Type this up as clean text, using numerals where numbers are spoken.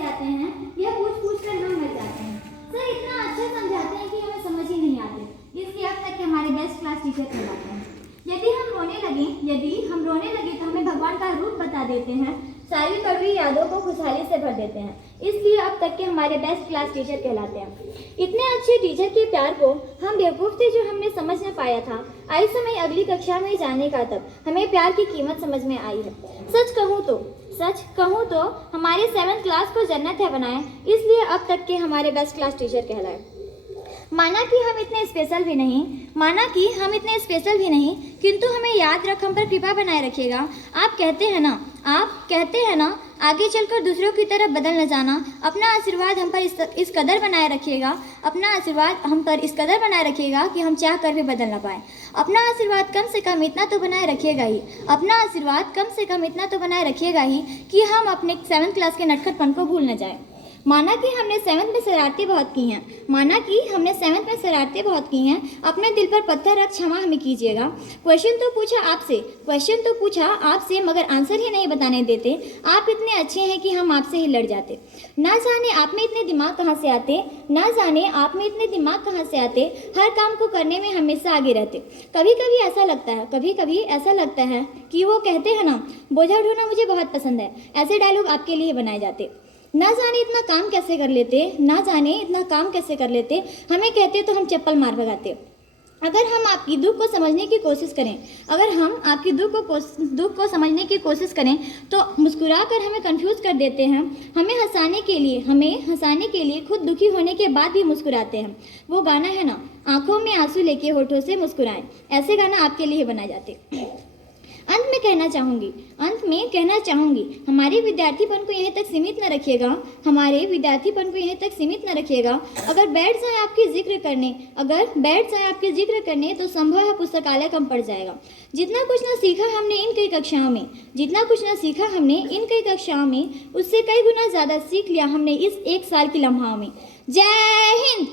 से आते हैं यह पूछ कर हम मर जाते हैं। सर इतना अच्छा समझाते हैं कि हमें समझ ही नहीं आते, इसलिए अब तक के हमारे बेस्ट क्लास टीचर कहलाते हैं। यदि हम रोने लगे तो हमें भगवान का रूप बता देते हैं, सारी कड़वी यादों को खुशहाली से भर देते हैं, इसलिए अब तक के हमारे बेस्ट क्लास टीचर कहलाते हैं। इतने अच्छे टीचर के प्यार को हम बेवकूफ़ थे जो हमने समझ न पाया था। आई समय अगली कक्षा में जाने का, तब हमें प्यार की कीमत समझ में आई है। सच कहूँ तो हमारे 7th क्लास को जन्नत है बनाए, इसलिए अब तक के हमारे बेस्ट क्लास टीचर कहलाए। माना कि हम इतने स्पेशल भी नहीं, किंतु हमें याद रख हम पर कृपा बनाए रखिएगा। आप कहते हैं ना आगे चलकर दूसरों की तरफ बदल न जाना। अपना आशीर्वाद हम पर इस कदर बनाए रखिएगा कि हम चाह कर भी बदल न पाए। अपना आशीर्वाद कम से कम इतना तो बनाए रखिएगा ही कि हम अपने 7th क्लास के नटखटपन को भूल न जाए। माना कि हमने 7th में शरारतें बहुत की हैं, अपने दिल पर पत्थर रख क्षमा हमें कीजिएगा। क्वेश्चन तो पूछा आपसे मगर आंसर ही नहीं बताने देते। आप इतने अच्छे हैं कि हम आपसे ही लड़ जाते। ना जाने आप में इतने दिमाग कहाँ से आते, हर काम को करने में हमेशा आगे रहते। कभी कभी ऐसा लगता है कि वो कहते हैं ना, बोझा ढोना मुझे बहुत पसंद है। ऐसे डायलॉग आपके लिए बनाए जाते। ना जाने इतना काम कैसे कर लेते, हमें कहते तो हम चप्पल मार भगाते। अगर हम आपकी दुख को समझने की कोशिश करें तो मुस्कुरा कर हमें कंफ्यूज कर देते हैं। हमें हंसाने के लिए खुद दुखी होने के बाद भी मुस्कुराते हैं। वो गाना है ना, आंखों में आंसू लेके होठों से मुस्कुराएं, ऐसे गाना आपके लिए बनाए जाते। अंत में कहना चाहूँगी हमारे विद्यार्थीपन को यहीं तक सीमित न रखिएगा। अगर बैठ जाए आपके जिक्र करने तो संभव है पुस्तकालय कम पड़ जाएगा। जितना कुछ न सीखा हमने इन कई कक्षाओं में उससे कई गुना ज़्यादा सीख लिया हमने इस 1 साल की लम्हाओं में। जय हिंद।